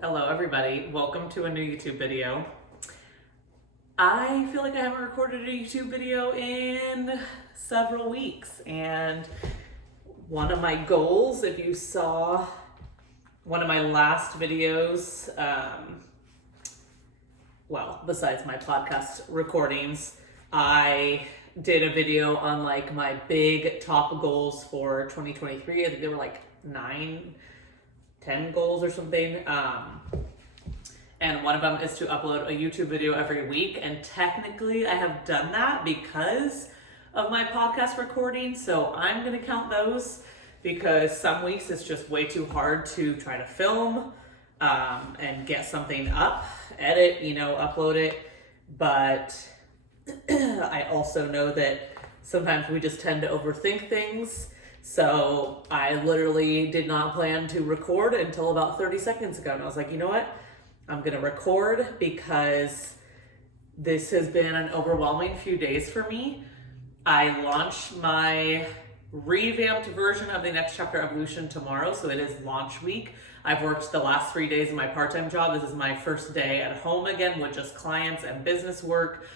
Hello everybody, welcome to a new YouTube video. I feel like I haven't recorded a YouTube video in several weeks, and one of my goals, if you saw one of my last videos, well, besides my podcast recordings, I did a video on like my big top goals for 2023. I think there were like 10 goals or something. And one of them is to upload a YouTube video every week. And technically I have done that because of my podcast recording. So I'm going to count those because some weeks it's just way too hard to try to film and get something up, edit, upload it. But I also know that sometimes we just tend to overthink things. So I literally did not plan to record until about 30 seconds ago. And I was like, you know what? I'm going to record because this has been an overwhelming few days for me. I launch my revamped version of the Next Chapter Evolution tomorrow. So it is launch week. I've worked the last 3 days of my part-time job. This is my first day at home again with just clients and business work.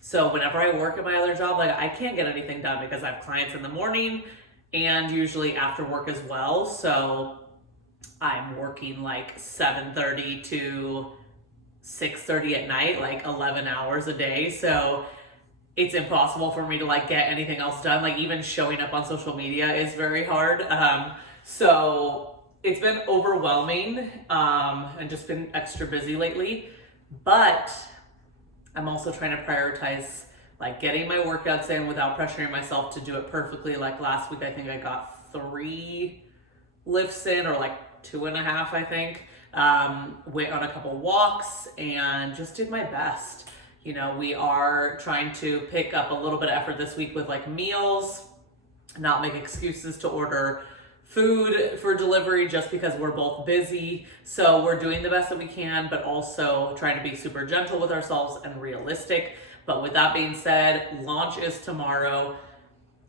So whenever I work at my other job, like I can't get anything done because I have clients in the morning and usually after work as well. So I'm working like 7:30 to 6:30 at night, like 11 hours a day. So it's impossible for me to like get anything else done. Like even showing up on social media is very hard. So it's been overwhelming and just been extra busy lately. But I'm also trying to prioritize like getting my workouts in without pressuring myself to do it perfectly. Like last week, I think I got 3 lifts in, or like 2.5, I think. Went on a couple walks and just did my best. We are trying to pick up a little bit of effort this week with like meals, not make excuses to order food for delivery just because we're both busy. So we're doing the best that we can, but also trying to be super gentle with ourselves and realistic. But with that being said, launch is tomorrow.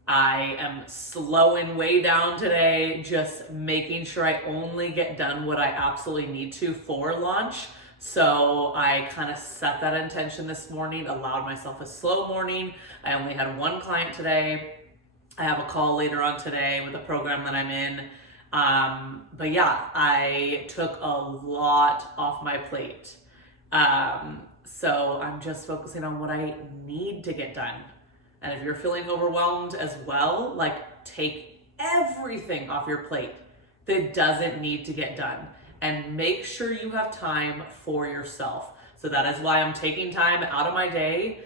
I am slowing way down today, just making sure I only get done what I absolutely need to for launch. So I kind of set that intention this morning, allowed myself a slow morning. I only had one client today. I have a call later on today with a program that I'm in. But yeah, I took a lot off my plate. So I'm just focusing on what I need to get done. And if you're feeling overwhelmed as well, like take everything off your plate that doesn't need to get done and make sure you have time for yourself. So that is why I'm taking time out of my day.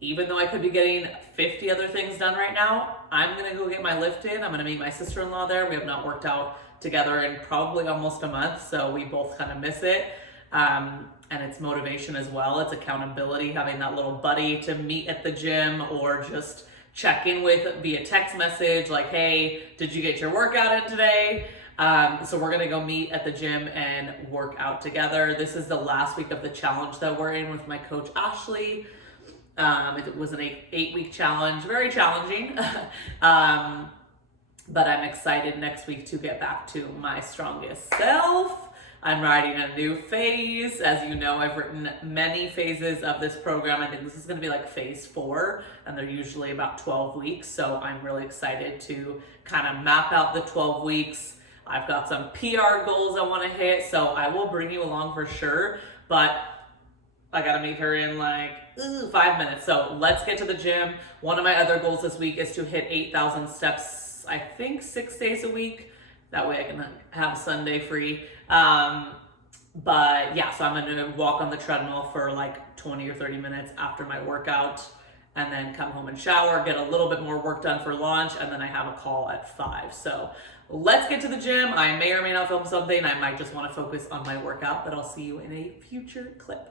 Even though I could be getting 50 other things done right now, I'm gonna go get my lift in. I'm gonna meet my sister-in-law there. We have not worked out together in probably almost a month, so we both kind of miss it. And it's motivation as well. It's accountability, having that little buddy to meet at the gym or just check in with via text message, like, hey, did you get your workout in today? So we're gonna go meet at the gym and work out together. This is the last week of the challenge that we're in with my coach, Ashley. It was an 8-week challenge, very challenging. But I'm excited next week to get back to my strongest self. I'm riding a new phase. As you know, I've written many phases of this program. I think this is gonna be like phase 4, and they're usually about 12 weeks. So I'm really excited to kind of map out the 12 weeks. I've got some PR goals I wanna hit, so I will bring you along for sure. But I gotta meet her in like 5 minutes. So let's get to the gym. One of my other goals this week is to hit 8,000 steps, I think 6 days a week. That way I can have Sunday free. But yeah, so I'm gonna walk on the treadmill for like 20 or 30 minutes after my workout and then come home and shower, get a little bit more work done for lunch, and then I have a call at 5. So let's get to the gym. I may or may not film something. I might just wanna focus on my workout, but I'll see you in a future clip.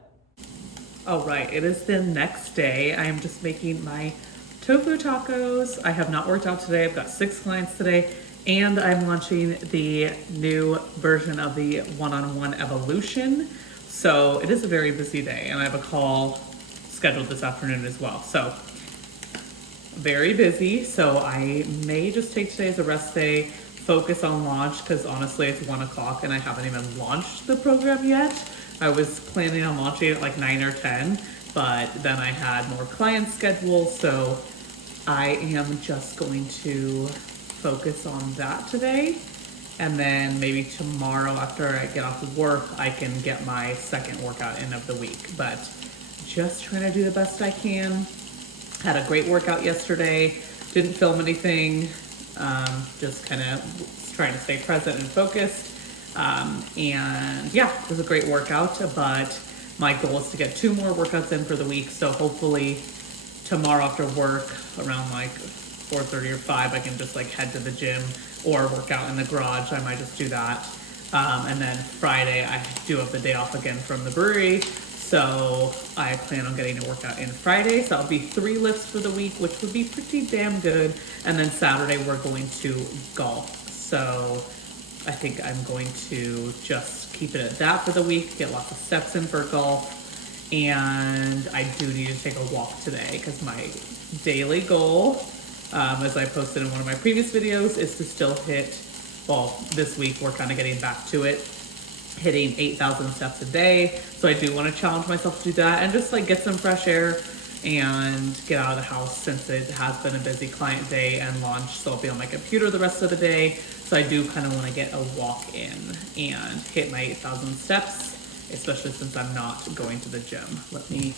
All right, it is the next day. I am just making my tofu tacos. I have not worked out today. I've got 6 clients today, and I'm launching the new version of the one-on-one evolution. So it is a very busy day, and I have a call scheduled this afternoon as well. So very busy. So I may just take today as a rest day. focus on launch because honestly it's 1 o'clock and I haven't even launched the program yet. I was planning on launching it like 9 or 10, but then I had more clients scheduled, so I am just going to focus on that today. And then maybe tomorrow after I get off of work, I can get my second workout in of the week. But just trying to do the best I can. Had a great workout yesterday. Didn't film anything. Just kind of trying to stay present and focused. And yeah, it was a great workout, but my goal is to get 2 more workouts in for the week. So hopefully tomorrow after work around like 4:30 or 5, I can just like head to the gym or work out in the garage. I might just do that. And then Friday, I do have the day off again from the brewery. So I plan on getting a workout in Friday. So that'll be 3 lifts for the week, which would be pretty damn good. And then Saturday, we're going to golf. So I think I'm going to just keep it at that for the week, get lots of steps in for golf. And I do need to take a walk today because my daily goal, as I posted in one of my previous videos, is to still hit, well, this week we're kind of getting back to it, hitting 8,000 steps a day. So I do want to challenge myself to do that and just like get some fresh air and get out of the house since it has been a busy client day and launch. So I'll be on my computer the rest of the day. So I do kind of want to get a walk in and hit my 8,000 steps, especially since I'm not going to the gym. Let me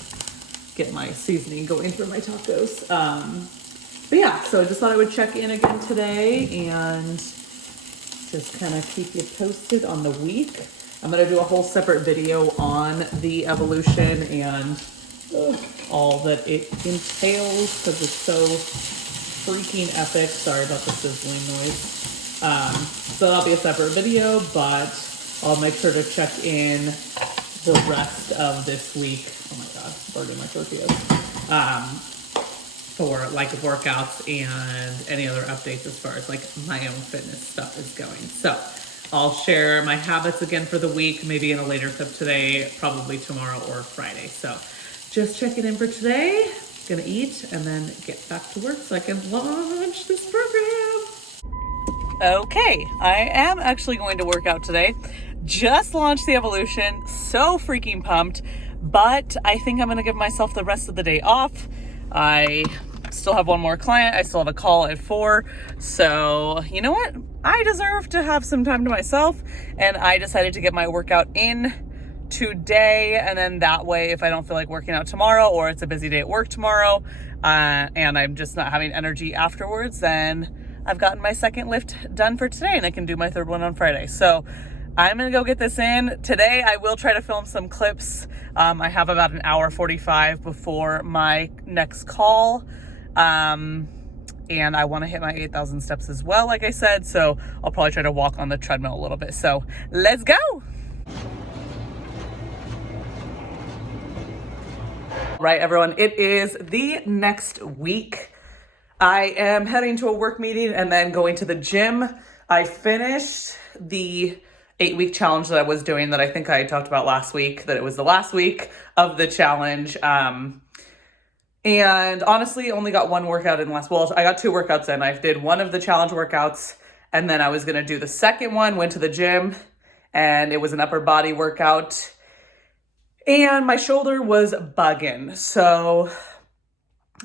get my seasoning going for my tacos. But yeah, so I just thought I would check in again today and just kind of keep you posted on the week. I'm going to do a whole separate video on the evolution and all that it entails because it's so freaking epic. Sorry about the sizzling noise. So that'll be a separate video, but I'll make sure to check in the rest of this week. Oh my God, burning my tortillas. For like workouts and any other updates as far as like my own fitness stuff is going. So I'll share my habits again for the week, maybe in a later clip today, probably tomorrow or Friday. So just checking in for today, gonna eat and then get back to work so I can launch this program. Okay, I am actually going to work out today. Just launched the evolution, so freaking pumped, but I think I'm gonna give myself the rest of the day off. I still have one more client. I still have a call at 4. So you know what? I deserve to have some time to myself. And I decided to get my workout in today. And then that way, if I don't feel like working out tomorrow or it's a busy day at work tomorrow, and I'm just not having energy afterwards, then I've gotten my second lift done for today and I can do my third one on Friday. So I'm gonna go get this in. Today I will try to film some clips. I have about an hour 45 before my next call. And I wanna hit my 8,000 steps as well, like I said. So I'll probably try to walk on the treadmill a little bit. So let's go. Right, everyone, it is the next week. I am heading to a work meeting and then going to the gym. I finished the 8-week challenge that I was doing that I think I talked about last week, that it was the last week of the challenge. And honestly, only got one workout in I got 2 workouts in. I did one of the challenge workouts and then I was going to do the second one, went to the gym and it was an upper body workout and my shoulder was bugging. So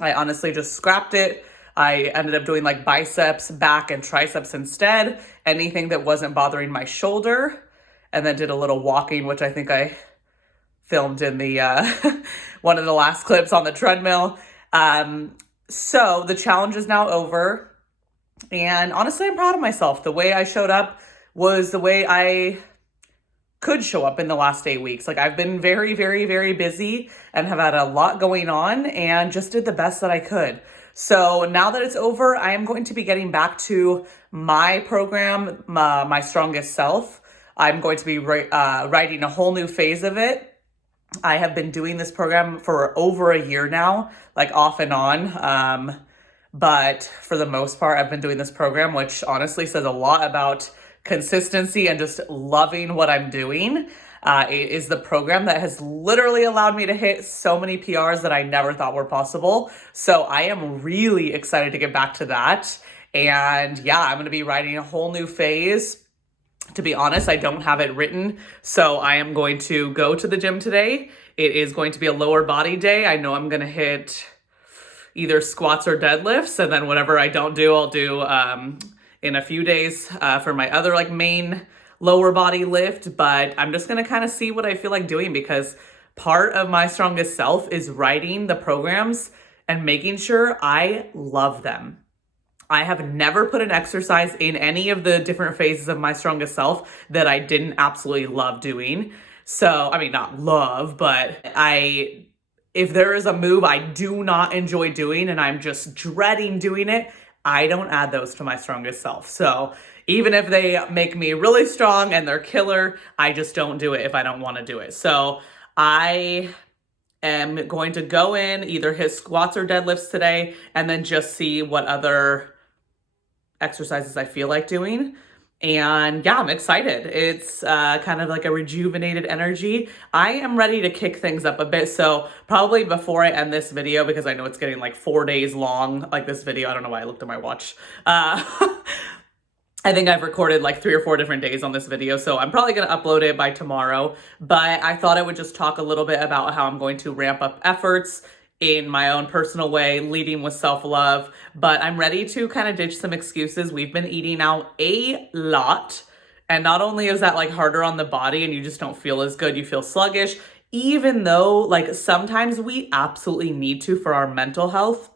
I honestly just scrapped it. I ended up doing like biceps, back, and triceps instead. Anything that wasn't bothering my shoulder. And then did a little walking, which I think I filmed in the one of the last clips on the treadmill. So the challenge is now over. And honestly, I'm proud of myself. The way I showed up was the way I could show up in the last 8 weeks. Like I've been very, very, very busy and have had a lot going on and just did the best that I could. So now that it's over, I am going to be getting back to my program, my strongest self. I'm going to be writing a whole new phase of it. I have been doing this program for over a year now, like off and on. But for the most part, I've been doing this program, which honestly says a lot about consistency and just loving what I'm doing. It is the program that has literally allowed me to hit so many PRs that I never thought were possible. So I am really excited to get back to that. And yeah, I'm going to be writing a whole new phase. To be honest, I don't have it written, so I am going to go to the gym today. It is going to be a lower body day. I know I'm going to hit either squats or deadlifts, and then whatever I don't do, I'll do in a few days for my other like main lower body lift. But I'm just going to kind of see what I feel like doing, because part of my strongest self is writing the programs and making sure I love them. I have never put an exercise in any of the different phases of my strongest self that I didn't absolutely love doing. So, I mean, not love, but if there is a move I do not enjoy doing and I'm just dreading doing it, I don't add those to my strongest self. So even if they make me really strong and they're killer, I just don't do it if I don't want to do it. So I am going to go in, either hit squats or deadlifts today, and then just see what other exercises I feel like doing. And yeah, I'm excited. It's kind of like a rejuvenated energy. I am ready to kick things up a bit. So probably before I end this video, because I know it's getting like 4 days long, like this video, I don't know why I looked at my watch. I think I've recorded like 3 or 4 different days on this video, so I'm probably going to upload it by tomorrow. But I thought I would just talk a little bit about how I'm going to ramp up efforts in my own personal way, leading with self-love. But I'm ready to kind of ditch some excuses. We've been eating out a lot. And not only is that like harder on the body and you just don't feel as good, you feel sluggish, even though like sometimes we absolutely need to for our mental health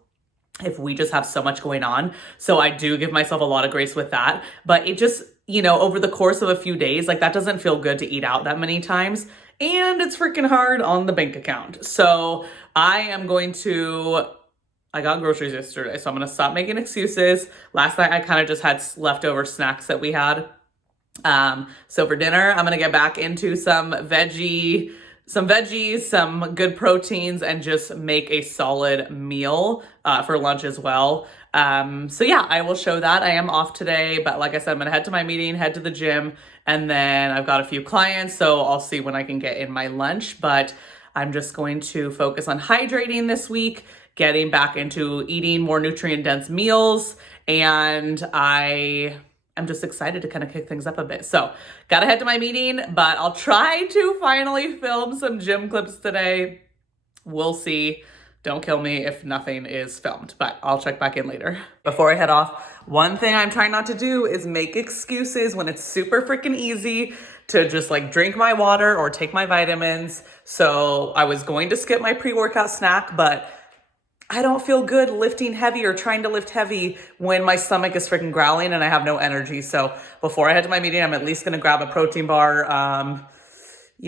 if we just have so much going on. So I do give myself a lot of grace with that. But it just, over the course of a few days, like that doesn't feel good to eat out that many times. And it's freaking hard on the bank account. So I got groceries yesterday, so I'm going to stop making excuses. Last night, I kind of just had leftover snacks that we had. So for dinner, I'm going to get back into some veggies, some good proteins, and just make a solid meal for lunch as well. So yeah, I will show that. I am off today, but like I said, I'm going to head to my meeting, head to the gym, and then I've got a few clients, so I'll see when I can get in my lunch. But I'm just going to focus on hydrating this week, getting back into eating more nutrient-dense meals, and I'm just excited to kind of kick things up a bit. So gotta head to my meeting, but I'll try to finally film some gym clips today. We'll see. Don't kill me if nothing is filmed, but I'll check back in later. Before I head off, one thing I'm trying not to do is make excuses when it's super freaking easy to just like drink my water or take my vitamins. So I was going to skip my pre-workout snack, but I don't feel good lifting heavy or trying to lift heavy when my stomach is freaking growling and I have no energy. So before I head to my meeting, I'm at least going to grab a protein bar.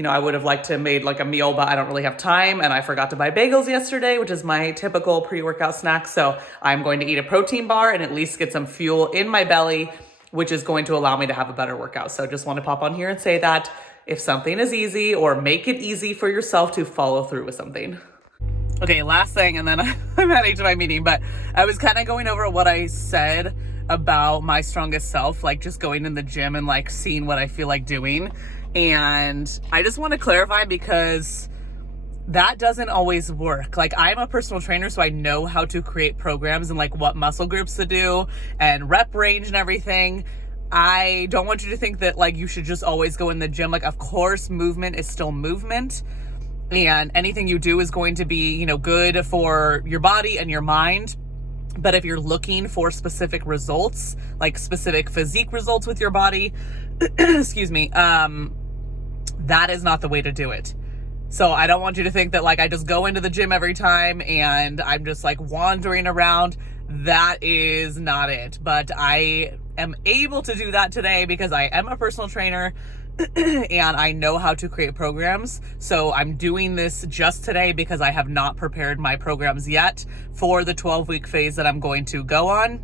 I would have liked to have made like a meal, but I don't really have time. And I forgot to buy bagels yesterday, which is my typical pre-workout snack. So I'm going to eat a protein bar and at least get some fuel in my belly, which is going to allow me to have a better workout. So just want to pop on here and say that if something is easy, or make it easy for yourself to follow through with something. Okay, last thing, and then I'm heading to my meeting, but I was kind of going over what I said about my strongest self, like just going in the gym and like seeing what I feel like doing. And I just want to clarify, because that doesn't always work. Like, I'm a personal trainer, so I know how to create programs and like what muscle groups to do and rep range and everything. I don't want you to think that like you should just always go in the gym. Like, of course, movement is still movement, and anything you do is going to be, good for your body and your mind. But if you're looking for specific results, like specific physique results with your body, excuse me, that is not the way to do it. So I don't want you to think that like I just go into the gym every time and I'm just like wandering around. That is not it. But I am able to do that today because I am a personal trainer and I know how to create programs. So I'm doing this just today because I have not prepared my programs yet for the 12-week phase that I'm going to go on.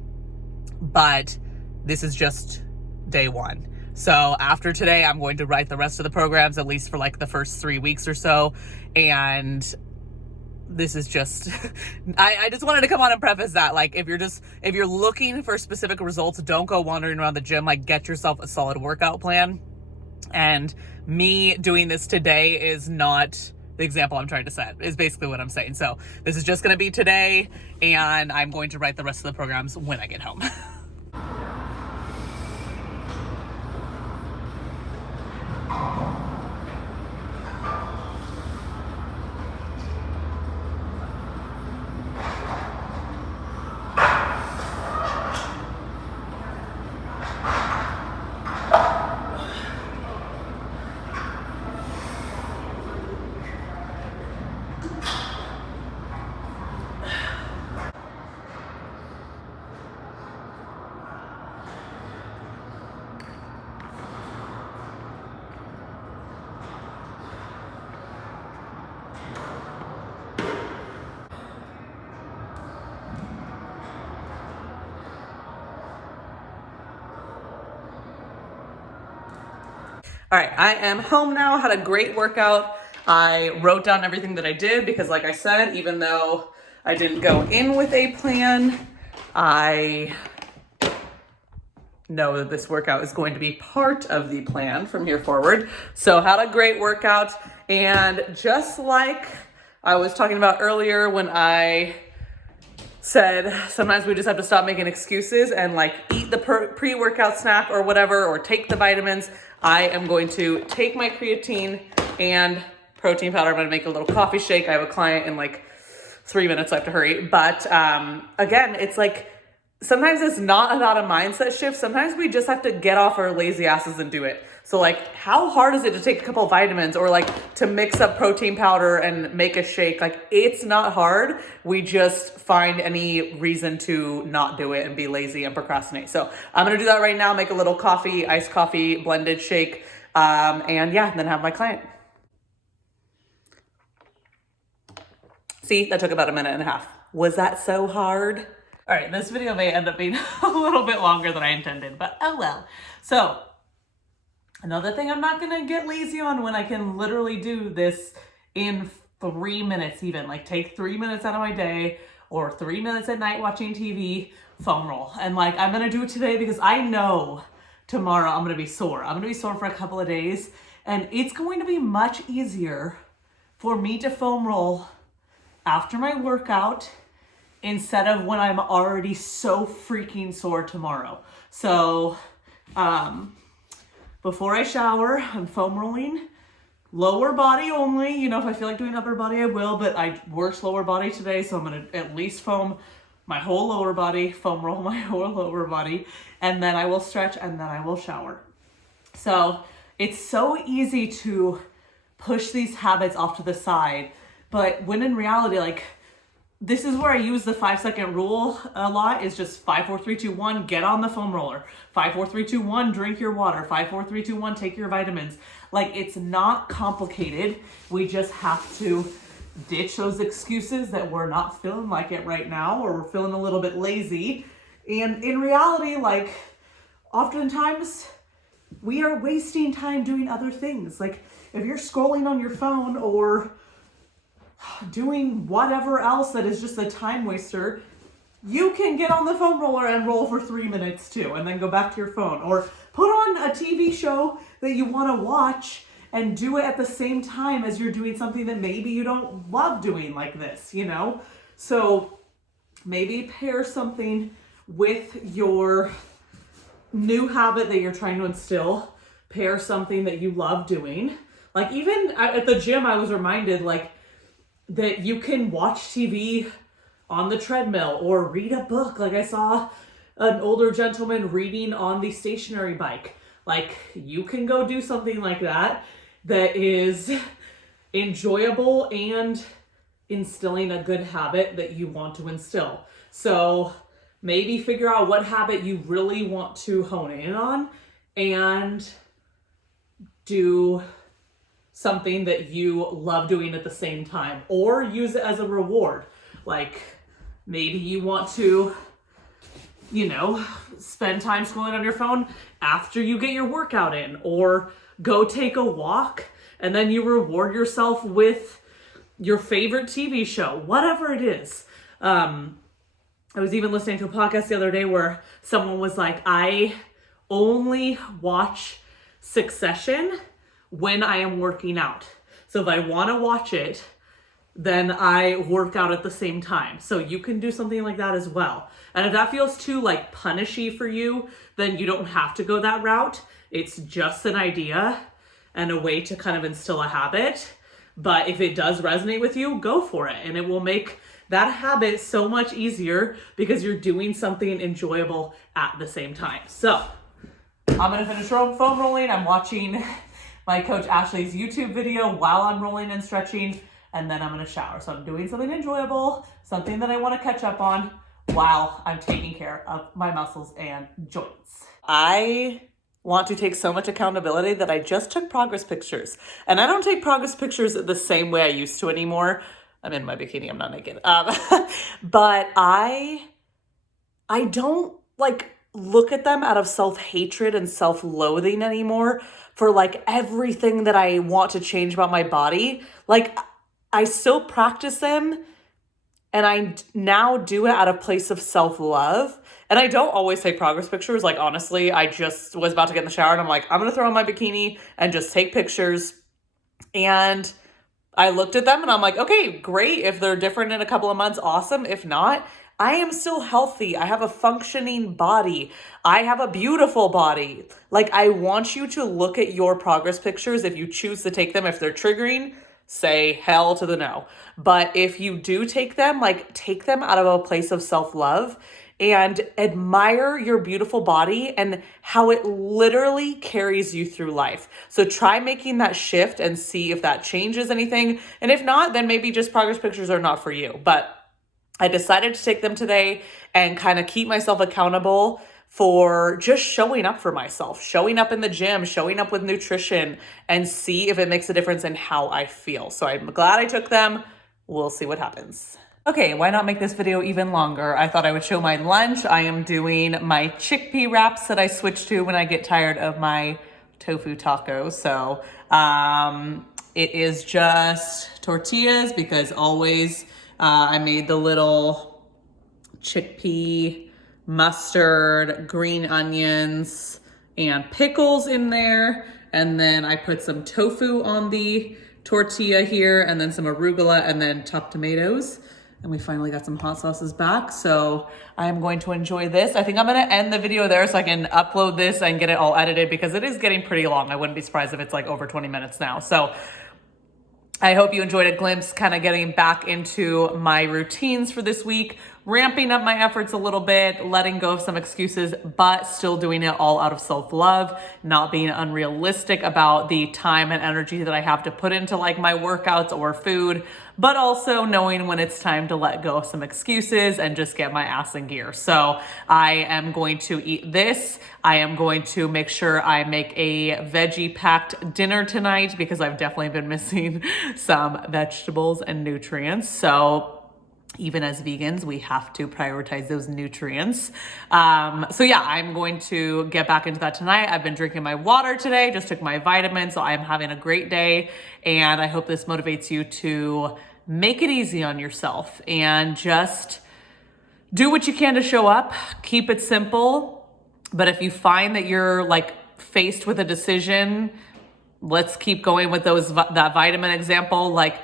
But this is just day one. So after today, I'm going to write the rest of the programs, at least for like the first 3 weeks or so. And this is just, I just wanted to come on and preface that. Like, if you're looking for specific results, don't go wandering around the gym. Like, get yourself a solid workout plan. And me doing this today is not the example I'm trying to set, is basically what I'm saying. So this is just going to be today, and I'm going to write the rest of the programs when I get home. All right, I am home now, had a great workout. I wrote down everything that I did because like I said, even though I didn't go in with a plan, I know that this workout is going to be part of the plan from here forward. So had a great workout, and just like I was talking about earlier when I said sometimes we just have to stop making excuses and like eat the pre-workout snack or whatever, or take the vitamins, I am going to take my creatine and protein powder. I'm going to make a little coffee shake. I have a client in like 3 minutes, so I have to hurry. But again, it's like, sometimes it's not about a mindset shift. Sometimes we just have to get off our lazy asses and do it. So like, how hard is it to take a couple of vitamins or like to mix up protein powder and make a shake? Like, it's not hard. We just find any reason to not do it and be lazy and procrastinate. So I'm going to do that right now. Make a little coffee, iced coffee, blended shake. And yeah, then have my client. See, that took about a minute and a half. Was that so hard? All right, this video may end up being a little bit longer than I intended, but oh well. So, another thing I'm not gonna get lazy on when I can literally do this in 3 minutes even. Like, take 3 minutes out of my day or 3 minutes at night watching TV, foam roll. And like, I'm gonna do it today because I know tomorrow I'm gonna be sore. I'm gonna be sore for a couple of days, and it's going to be much easier for me to foam roll after my workout instead of when I'm already so freaking sore tomorrow. So, before I shower, I'm foam rolling, lower body only. You know, if I feel like doing upper body, I will, but I worked lower body today, so I'm gonna at least foam my whole lower body, foam roll my whole lower body, and then I will stretch, and then I will shower. So, it's so easy to push these habits off to the side, but when in reality, like, this is where I use the 5-second rule a lot, is just 5, 4, 3, 2, 1, get on the foam roller. 5, 4, 3, 2, 1, drink your water. 5, 4, 3, 2, 1, take your vitamins. Like, it's not complicated. We just have to ditch those excuses that we're not feeling like it right now, or we're feeling a little bit lazy. And in reality, like, oftentimes we are wasting time doing other things. Like, if you're scrolling on your phone or doing whatever else that is just a time waster, you can get on the foam roller and roll for 3 minutes too, and then go back to your phone, or put on a TV show that you want to watch and do it at the same time as you're doing something that maybe you don't love doing, like this, you know? So maybe pair something with your new habit that you're trying to instill. Pair something that you love doing. Like, even at the gym, I was reminded, like, that you can watch TV on the treadmill or read a book. Like, I saw an older gentleman reading on the stationary bike. Like, you can go do something like that that is enjoyable and instilling a good habit that you want to instill. So maybe figure out what habit you really want to hone in on and do something that you love doing at the same time, or use it as a reward. Like, maybe you want to, you know, spend time scrolling on your phone after you get your workout in, or go take a walk and then you reward yourself with your favorite TV show, whatever it is. I was even listening to a podcast the other day where someone was like, I only watch Succession when I am working out. So if I want to watch it, then I work out at the same time. So you can do something like that as well. And if that feels too like punishy for you, then you don't have to go that route. It's just an idea and a way to kind of instill a habit. But if it does resonate with you, go for it. And it will make that habit so much easier because you're doing something enjoyable at the same time. So I'm gonna finish foam rolling. I'm watching my coach Ashley's YouTube video while I'm rolling and stretching, and then I'm gonna shower. So I'm doing something enjoyable, something that I wanna catch up on while I'm taking care of my muscles and joints. I want to take so much accountability that I just took progress pictures. And I don't take progress pictures the same way I used to anymore. I'm in my bikini, I'm not naked. But I don't like look at them out of self-hatred and self-loathing anymore for like everything that I want to change about my body. Like, I still practice them, and I now do it out of place of self-love. And I don't always take progress pictures. Like, honestly, I just was about to get in the shower and I'm like, I'm going to throw on my bikini and just take pictures. And I looked at them and I'm like, okay, great. If they're different in a couple of months, awesome. If not, I am still healthy. I have a functioning body. I have a beautiful body. Like, I want you to look at your progress pictures if you choose to take them. If they're triggering, say hell to the no. But if you do take them, like, take them out of a place of self-love and admire your beautiful body and how it literally carries you through life. So try making that shift and see if that changes anything. And if not, then maybe just progress pictures are not for you. But I decided to take them today and kind of keep myself accountable for just showing up for myself, showing up in the gym, showing up with nutrition, and see if it makes a difference in how I feel. So I'm glad I took them. We'll see what happens. Okay, why not make this video even longer? I thought I would show my lunch. I am doing my chickpea wraps that I switch to when I get tired of my tofu tacos. So it is just tortillas because always I made the little chickpea, mustard, green onions, and pickles in there. And then I put some tofu on the tortilla here, and then some arugula, and then chopped tomatoes. And we finally got some hot sauces back. So I'm going to enjoy this. I think I'm gonna end the video there so I can upload this and get it all edited because it is getting pretty long. I wouldn't be surprised if it's like over 20 minutes now. So I hope you enjoyed a glimpse, kind of getting back into my routines for this week, ramping up my efforts a little bit, letting go of some excuses, but still doing it all out of self-love, not being unrealistic about the time and energy that I have to put into like my workouts or food, but also knowing when it's time to let go of some excuses and just get my ass in gear. So I am going to eat this. I am going to make sure I make a veggie packed dinner tonight because I've definitely been missing some vegetables and nutrients. So even as vegans, we have to prioritize those nutrients. So yeah, I'm going to get back into that tonight. I've been drinking my water today, just took my vitamins, so I'm having a great day. And I hope this motivates you to make it easy on yourself and just do what you can to show up. Keep it simple. But if you find that you're like faced with a decision, let's keep going with that vitamin example. Like,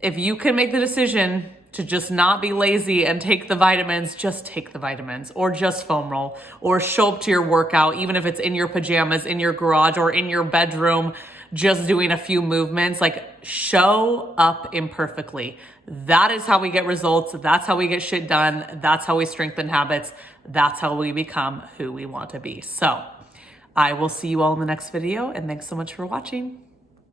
if you can make the decision to just not be lazy and take the vitamins, just take the vitamins, or just foam roll, or show up to your workout, even if it's in your pajamas, in your garage, or in your bedroom, just doing a few movements. Like, show up imperfectly. That is how we get results. That's how we get shit done. That's how we strengthen habits. That's how we become who we want to be. So I will see you all in the next video, and thanks so much for watching.